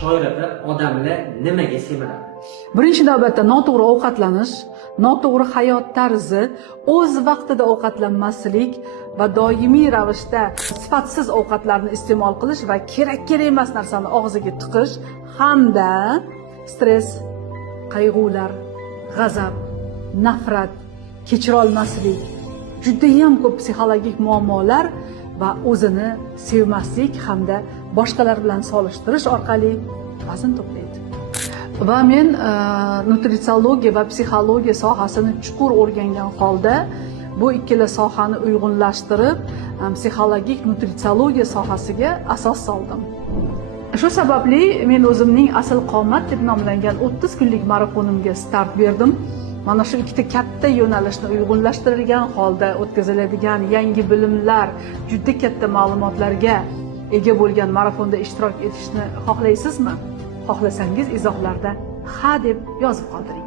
shoir aka, odamlar nimaga semiradi? Birinchi navbatda noto'g'ri ovqatlanish, noto'g'ri hayot tarzi, o'z vaqtida ovqatlanmaslik va doimiy ravishda sifatsiz ovqatlarni iste'mol qilish va kerak emas narsani og'ziga tiqish hamda stress, qayg'ular, g'azab, nafrat, kechira olmaslik, judayam ko'p psixologik muammolar va o'zini sevmaslik hamda boshqalar bilan solishtirish orqali vazn to'playdi. Va men nutritsiologiya va psixologiya sohasini chuqur o'rgangan holda bu ikkala sohani uyg'unlashtirib psixologik nutritsiologiya sohasiga asos soldim. Shu sababli men o'zimning asl qomat deb nomlangan 30 kunlik marafonimga start berdim. Mana shu ikkita katta yo'nalishni uyg'unlashtirilgan holda o'tkaziladigan yangi bilimlar, juda katta ma'lumotlarga ega bo'lgan marafonda ishtirok etishni xohlaysizmi? Xohlasangiz izohlarda ha deb yozib qoldiring.